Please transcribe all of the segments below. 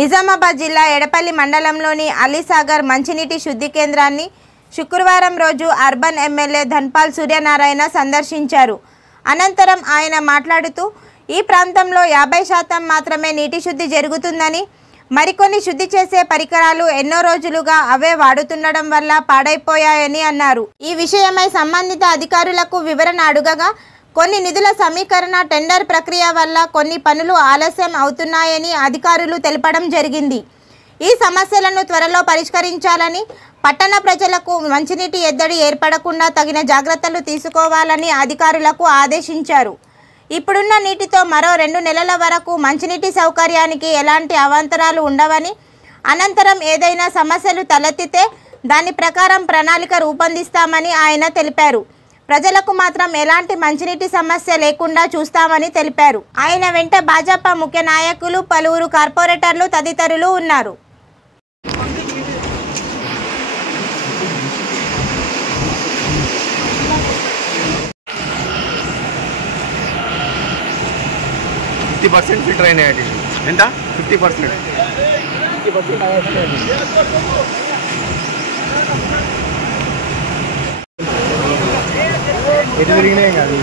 నిజామాబాద్ జిల్లా ఎడపల్లి మండలంలోని అలీసాగర్ మంచినీటి శుద్ధి కేంద్రాన్ని శుక్రవారం రోజు అర్బన్ ఎమ్మెల్యే ధన్పాల్ సూర్యనారాయణ సందర్శించారు. అనంతరం ఆయన మాట్లాడుతూ ఈ ప్రాంతంలో 50% మాత్రమే నీటి శుద్ధి జరుగుతుందని, మరికొన్ని శుద్ధి చేసే పరికరాలు ఎన్నో రోజులుగా అవే వాడుతుండడం వల్ల పాడైపోయాయని అన్నారు. ఈ విషయమై సంబంధిత అధికారులకు వివరణ అడుగగా కొన్ని నిధుల సమీకరణ టెండర్ ప్రక్రియ వల్ల కొన్ని పనులు ఆలస్యం అవుతున్నాయని అధికారులు తెలపడం జరిగింది. ఈ సమస్యలను త్వరలో పరిష్కరించాలని, పట్టణ ప్రజలకు మంచినీటి ఎద్దడి ఏర్పడకుండా తగిన జాగ్రత్తలు తీసుకోవాలని అధికారులకు ఆదేశించారు. ఇప్పుడున్న నీటితో మరో 2 నెలల వరకు మంచినీటి సౌకర్యానికి ఎలాంటి అవాంతరాలు ఉండవని, అనంతరం ఏదైనా సమస్యలు తలెత్తితే దాని ప్రకారం ప్రణాళిక రూపొందిస్తామని ఆయన తెలిపారు. ప్రజలకు మాత్రం ఎలాంటి మంచినీటి సమస్య లేకుండా చూస్తామని తెలిపారు. ఆయన వెంట భాజపా ముఖ్య నాయకులు, పలువురు కార్పొరేటర్లు తదితరులు ఉన్నారు. ఫిల్టర్ అయినాయి. ఎంత 50%. ఎటు తిరిగినాయి కాదు.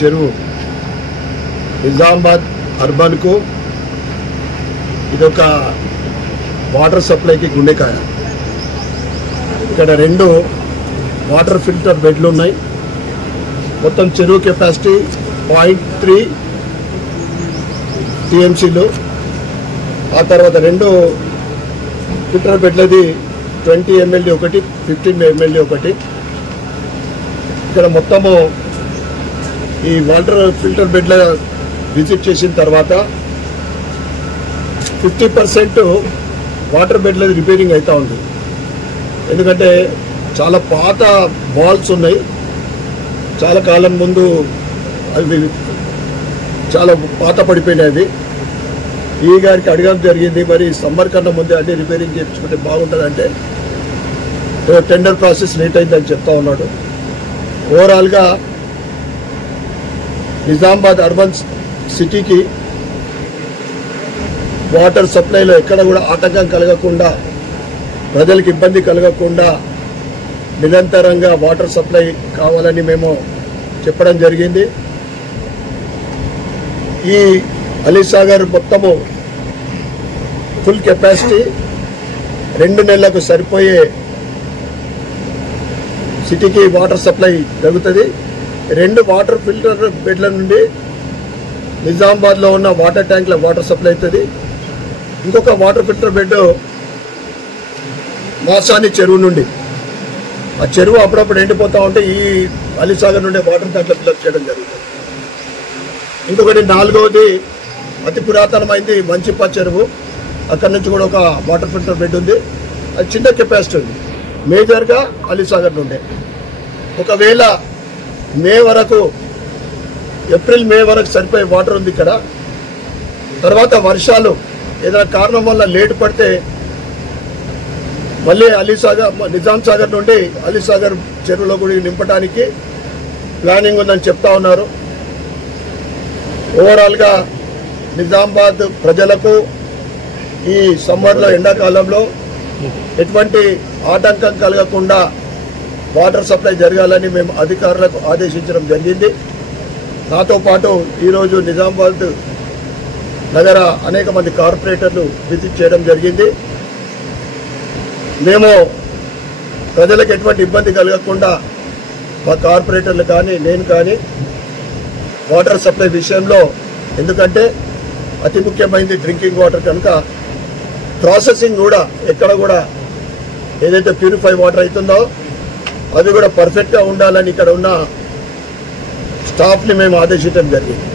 చెరువు నిజామాబాద్ అర్బన్కు ఇదొక వాటర్ సప్లైకి గుండెకాయ. ఇక్కడ 2 వాటర్ ఫిల్టర్ బెడ్లు ఉన్నాయి. మొత్తం చెరువు కెపాసిటీ 0.3 TMCలు. ఆ తర్వాత 2 ఫిల్టర్ బెడ్లది 20 mld ఒకటి, 15 mld ఒకటి. ఇక్కడ మొత్తము ఈ వాటర్ ఫిల్టర్ బెడ్ల విజిట్ చేసిన తర్వాత 50% వాటర్ బెడ్లది రిపేరింగ్ అవుతూ ఉంది. ఎందుకంటే చాలా పాత బాల్స్ ఉన్నాయి, చాలా కాలం ముందు అవి చాలా పాత పడిపోయినాయి. ఈ గారికి అడగడం జరిగింది, మరి సమ్మర్ కన్నా ముందే అన్ని రిపేరింగ్ చేయించుకుంటే బాగుంటుందంటే టెండర్ ప్రాసెస్ లేట్ అయిందని చెప్తా ఉన్నాడు. ఓవరాల్గా నిజామాబాద్ అర్బన్ సిటీకి వాటర్ సప్లైలో ఎక్కడ కూడా ఆటంకం కలగకుండా, ప్రజలకు ఇబ్బంది కలగకుండా నిరంతరంగా వాటర్ సప్లై కావాలని మేము చెప్పడం జరిగింది. ఈ అలీసాగర్ మొత్తము ఫుల్ కెపాసిటీ 2 నెలలకు సరిపోయే సిటీకి వాటర్ సప్లై జరుగుతుంది. 2 వాటర్ ఫిల్టర్ బెడ్ల నుండి నిజామాబాద్లో ఉన్న వాటర్ ట్యాంక్ల వాటర్ సప్లై అవుతుంది. ఇంకొక వాటర్ ఫిల్టర్ బెడ్ మాసాని చెరువు నుండి, ఆ చెరువు అప్పుడప్పుడు ఎండిపోతూ ఉంటే ఈ అలీసాగర్ నుండి వాటర్ దాంట్లో ఫిల్అప్ చేయడం జరుగుతుంది. ఇంకొకటి 4వది అతి పురాతనమైంది మంచిప్ప చెరువు, అక్కడి నుంచి కూడా ఒక వాటర్ ఫిల్టర్ బెడ్ ఉంది. అది చిన్న కెపాసిటీ ఉంది, మేజర్గా అలీసాగర్ నుండే. ఒకవేళ ఏప్రిల్ మే వరకు సరిపోయే వాటర్ ఉంది ఇక్కడ. తర్వాత వర్షాలు ఏదైనా కారణం వల్ల లేటు పడితే మళ్ళీ నిజాం సాగర్ నుండి అలీసాగర్ చెరువులో కూడా నింపడానికి ప్లానింగ్ ఉందని చెప్తా ఉన్నారు. ఓవరాల్గా నిజామాబాద్ ప్రజలకు ఈ సమ్మర్లో, ఎండాకాలంలో ఎటువంటి ఆటంకం కలగకుండా వాటర్ సప్లై జరగాలని మేము అధికారులకు ఆదేశించడం జరిగింది. నాతో పాటు ఈరోజు నిజామాబాద్ నగర అనేక మంది కార్పొరేటర్లు విజిట్ చేయడం జరిగింది. మేము ప్రజలకు ఎటువంటి ఇబ్బంది కలగకుండా మా కార్పొరేటర్లు కానీ నేను కానీ వాటర్ సప్లై విషయంలో, ఎందుకంటే అతి ముఖ్యమైనది డ్రింకింగ్ వాటర్ కనుక ప్రాసెసింగ్ కూడా ఎక్కడ కూడా ఏదైతే ప్యూరిఫై వాటర్ అవుతుందో అది కూడా పర్ఫెక్ట్గా ఉండాలని ఇక్కడ ఉన్న స్టాఫ్ని మేము ఆదేశించడం జరిగింది.